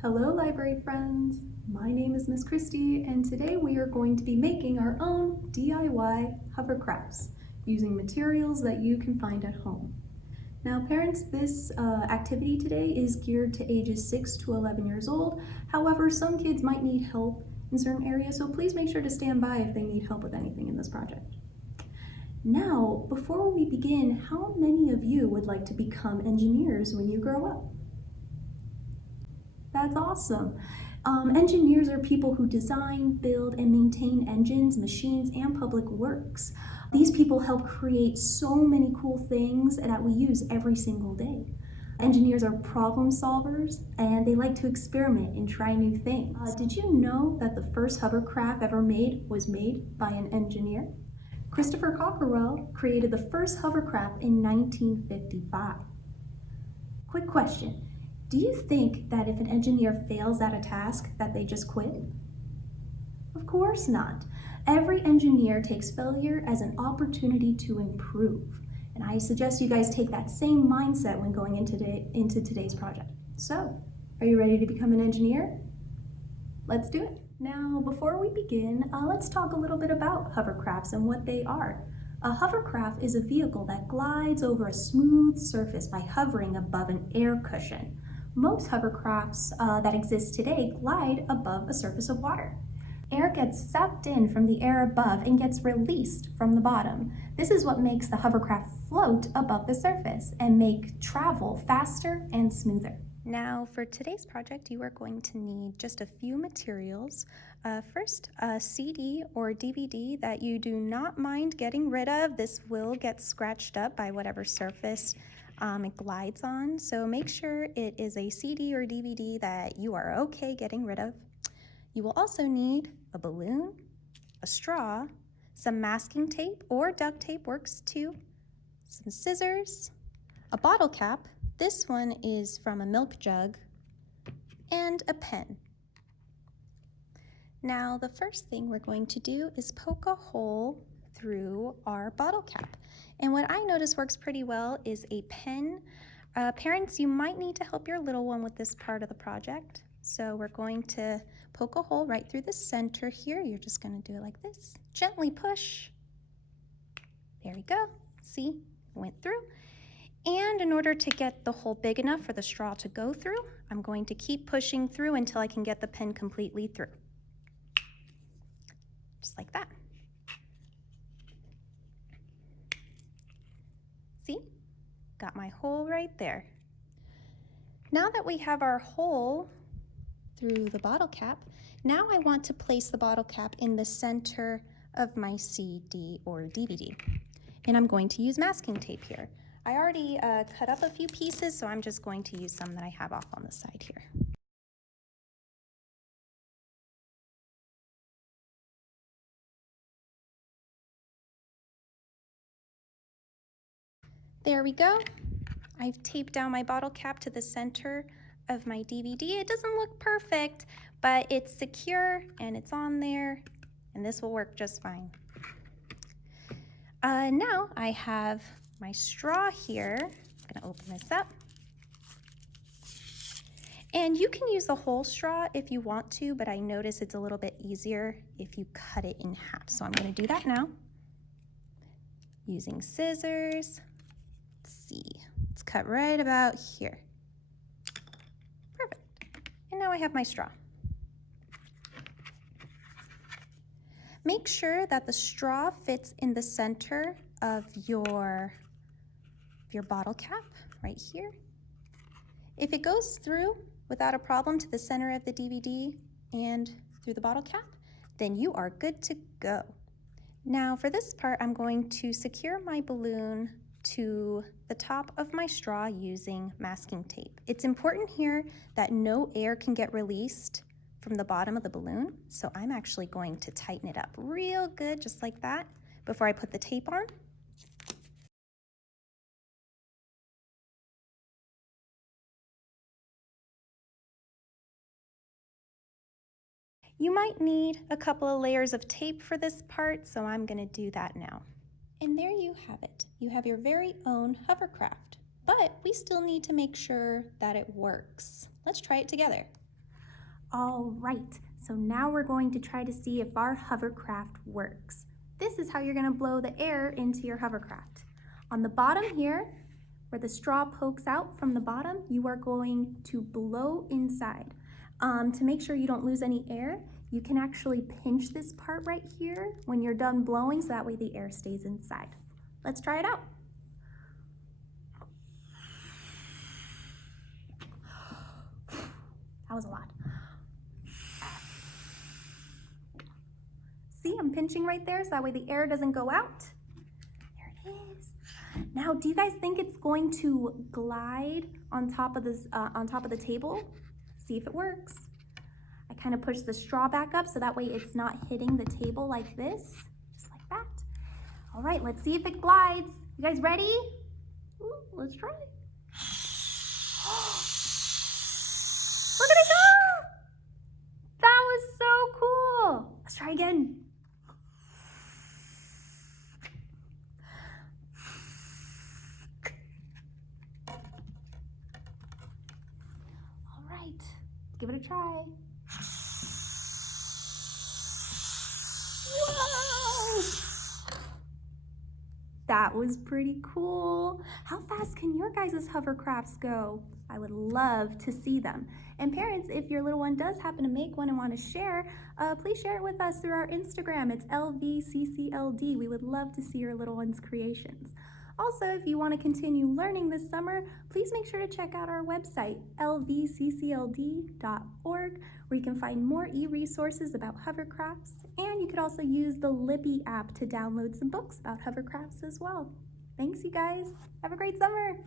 Hello library friends, my name is Miss Kristy and today we are going to be making our own DIY hovercrafts using materials that you can find at home. Now parents, this activity today is geared to ages 6 to 11 years old. However, some kids might need help in certain areas, so please make sure to stand by if they need help with anything in this project. Now, before we begin, how many of you would like to become engineers when you grow up? That's awesome. Engineers are people who design, build, and maintain engines, machines, and public works. These people help create so many cool things that we use every single day. Engineers are problem solvers, and they like to experiment and try new things. Did you know that the first hovercraft ever made was made by an engineer? Christopher Cockerell created the first hovercraft in 1955. Quick question. Do you think that if an engineer fails at a task that they just quit? Of course not. Every engineer takes failure as an opportunity to improve. And I suggest you guys take that same mindset when going into today's project. So, are you ready to become an engineer? Let's do it. Now, before we begin, let's talk a little bit about hovercrafts and what they are. A hovercraft is a vehicle that glides over a smooth surface by hovering above an air cushion. Most hovercrafts that exist today glide above a surface of water. Air gets sucked in from the air above and gets released from the bottom. This is what makes the hovercraft float above the surface and make travel faster and smoother. Now, for today's project, you are going to need just a few materials. First, a CD or DVD that you do not mind getting rid of. This will get scratched up by whatever surface it glides on, so make sure it is a CD or DVD that you are okay getting rid of. You will also need a balloon, a straw, some masking tape or duct tape works too, some scissors, a bottle cap. This one is from a milk jug, and a pen. Now, the first thing we're going to do is poke a hole through our bottle cap. And what I notice works pretty well is a pen. Parents, you might need to help your little one with this part of the project. So we're going to poke a hole right through the center here. You're just going to do it like this. Gently push. There we go. See, it went through. And in order to get the hole big enough for the straw to go through, I'm going to keep pushing through until I can get the pen completely through. Just like that. See? Got my hole right there. Now that we have our hole through the bottle cap, now I want to place the bottle cap in the center of my CD or DVD. And I'm going to use masking tape here. I already cut up a few pieces, so I'm just going to use some that I have off on the side here. There we go. I've taped down my bottle cap to the center of my DVD. It doesn't look perfect, but it's secure and it's on there, and this will work just fine. Now I have my straw here. I'm gonna open this up. And you can use the whole straw if you want to, but I notice it's a little bit easier if you cut it in half. So I'm gonna do that now. Using scissors. Let's see, it's cut right about here. Perfect. And now I have my straw. Make sure that the straw fits in the center of your bottle cap right here. If it goes through without a problem to the center of the DVD and through the bottle cap, then you are good to go. Now for this part, I'm going to secure my balloon to the top of my straw using masking tape. It's important here that no air can get released from the bottom of the balloon, so I'm actually going to tighten it up real good, just like that, before I put the tape on. You might need a couple of layers of tape for this part, so I'm going to do that now. And there you have it. You have your very own hovercraft, but we still need to make sure that it works. Let's try it together. All right, so now we're going to try to see if our hovercraft works. This is how you're going to blow the air into your hovercraft. On the bottom here, where the straw pokes out from the bottom, you are going to blow inside. To make sure you don't lose any air, you can actually pinch this part right here when you're done blowing, so that way the air stays inside. Let's try it out. That was a lot. See, I'm pinching right there so that way the air doesn't go out. There it is. Now, do you guys think it's going to glide on top of this, on top of the table? See if it works. I kind of push the straw back up so that way it's not hitting the table like this, just like that. All right, let's see if it glides. You guys ready? Ooh, let's try. Look at it go! That was so cool. Let's try again. All right, let's give it a try. Whoa! That was pretty cool. How fast can your guys' hovercrafts go? I would love to see them. And parents, if your little one does happen to make one and want to share, please share it with us through our Instagram. It's LVCCLD. We would love to see your little one's creations. Also, if you want to continue learning this summer, please make sure to check out our website, lvccld.org, where you can find more e-resources about hovercrafts, and you could also use the Libby app to download some books about hovercrafts as well. Thanks, you guys. Have a great summer.